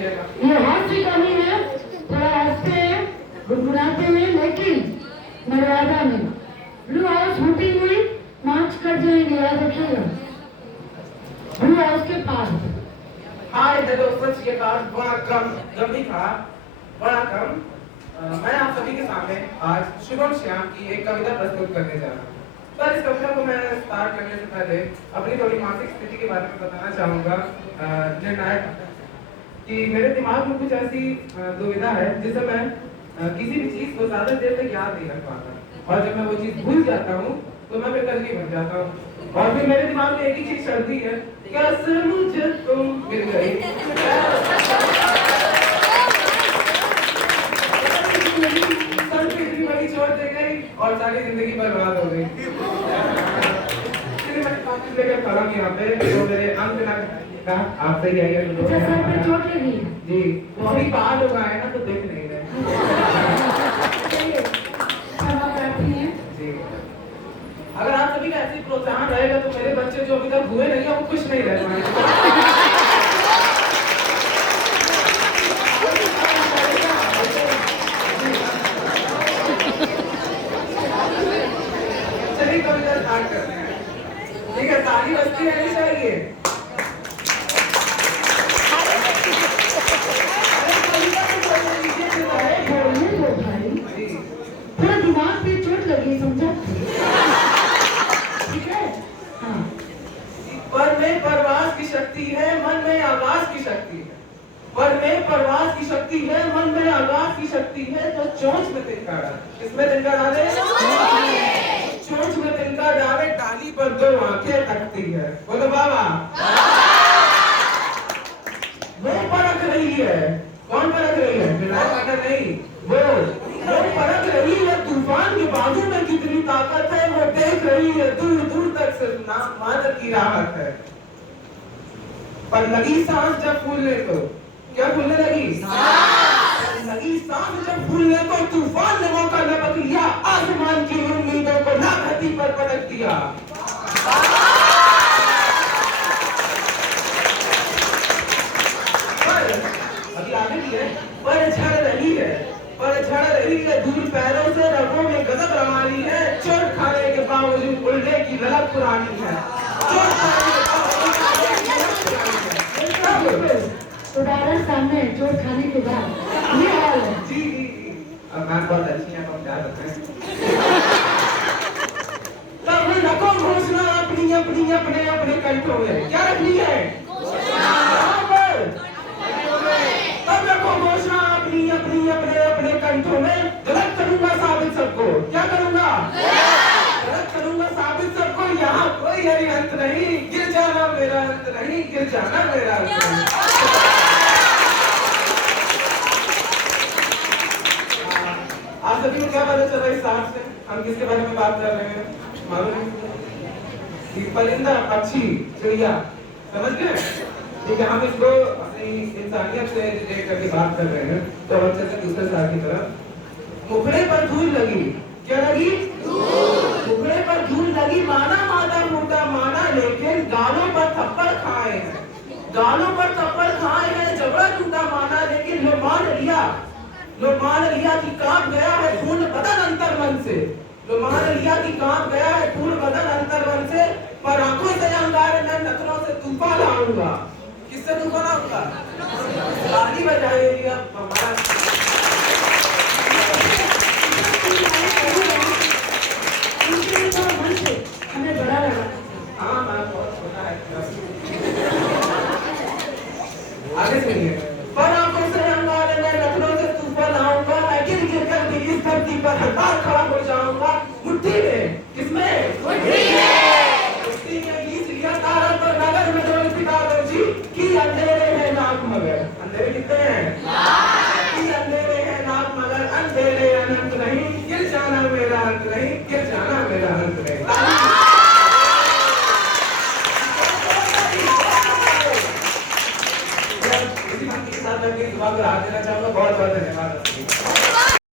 ये हास्य कमी है, थोड़ा हंसते हैं, गुनगुनाते हैं, लेकिन मर्यादा में। ब्लू हाउस शूटिंग हुई, मार्च कर जाएंगे, याद रखिएगा। ब्लू हाउस के पास। हाय हेलो सच के पास बड़ा कम जल्दी था, बड़ा कम। मैं आप सभी के सामने आज शुभम श्याम की एक कविता प्रस्तुत करने जा रहा हूँ। पर इस कविता को मैं स्टार्ट करने से पहले अपनी थोड़ी मानसिक स्थिति के बारे में बताना चाहूँगा। निर्णायक कि मेरे दिमाग में कुछ ऐसी दुविधा है जिससे मैं किसी भी चीज़ को ज़्यादा देर तक याद नहीं रख पाता, और जब मैं वो चीज़ भूल जाता हूँ तो मैं बेकल्ली बन जाता हूँ, और फिर मेरे दिमाग में एक ही चीज़ चलती है, कैसे मुझे तुम मिल गई। छोड़ दे गई और सारी जिंदगी बर्बाद हो गई। मैंने कॉपी लेकर खड़ा हूं यहाँ पे, तो मेरे अंत का आपसे ही आइए। सर पे चोट लगी जी, वो अभी बाल उगाए ना तो देख नहीं रहे। जी, अगर आप सभी का ऐसे प्रोत्साहन रहेगा तो मेरे बच्चे जो अभी तक हुए नहीं है वो खुश नहीं रह पाएंगे। कविता स्टार्ट करते हैं, ठीक है? ताली बजती रहनी चाहिए। थोड़ा दिमाग पे चोट लगी, समझा? ठीक है? हाँ। पर में परवास की शक्ति है, मन में आगाज की शक्ति है। पर में परवास की शक्ति है, मन में आगाज की शक्ति है, जो चोंच में तिनका डाले। किसमें तिनका डाले? चोंच में तिनका डाले, डाली पर दो आंखें तकती है। बोलो बाबा। वो परख रही है, कौन परख रही है? नहीं, वो परख रही है तूफान के बाजू में कितनी ताकत है, वो देख रही है दूर दूर तक सिर्फ नाम मात्र की राहत है। पर लगी सांस जब फूलने को, क्या फूलने लगी? लगी सांस जब फूलने को, तूफान ने मौका लपक लिया, आसमान की उम्मीदों को ना धरती पर पटक दिया। अभी आगे भी है, पर झड़ रही है दूर पैरों से, रगों में गजब रवानी है, चोट खाने के बावजूद उड़ने की ललक पुरानी है। चोट खाने के उदाहरण सामने, चोट खाने के बाद ये हाल है। जी जी जी, अब मैम बहुत अच्छी है, हम क्या बताएं। तब रखो घोषणा अपनी अपनी अपने अपने कंठों में, क्या रखनी है? तब रखो घोषणा अपनी अपनी अपने अपने कंठों में, गलत करूंगा साबित सबको, क्या करूंगा? गलत करूंगा साबित सबको, यहाँ कोई अंत नहीं, गिर जाना मेरा अंत नहीं, गिर जाना मेरा अंत नहीं। आप सभी को क्या पता चला इस सांस से? हम किसके बारे में बात कर रहे हैं? मालूम? परिंदा, पक्षी, चिड़िया, समझ गए? ठीक है, हम इसको अपनी इंसानियत से रिलेट करके बात कर रहे हैं, तो हम चलते दूसरे साल की तरफ। मुखड़े पर धूल लगी, क्या लगी? मुखड़े पर धूल लगी, माना मादा मोटा माना, लेकिन गालों पर थप्पड़ खाए हैं, गालों पर थप्पड़ खाए हैं, जबड़ा टूटा माना, लेकिन लो मान लिया कि कांप गया है पूर्ण बदन अंतर मन से, लो मान लिया कि कांप गया है पूर्ण बदन अंतर मन से, पर आंखों से अंगारे मैं नजरों से तूफान आऊंगा। किससे तूफान आऊंगा? ताली बजाइए अब हमारा। हमें बड़ा लगा। हाँ मैम, बहुत छोटा है। आगे सुनिए। पर आंखों से अंगारे मैं नजरों से तूफान आऊंगा, मैं गिर गिर कर भी इस धरती पर हर बार खड़ा हो जाऊंगा। मुट्ठी में, किसमें? मुट्ठी में घींच लिया तारा तो नगर में डोल पिता दो जी, कि अंधेरे हैं नाक मगर, अंधेरे कितने हैं? कि अंधेरे हैं नाक मगर, अंधेरे अनंत नहीं, गिर जाना मेरा अंत नहीं, गिर जाना मेरा अंत नहीं।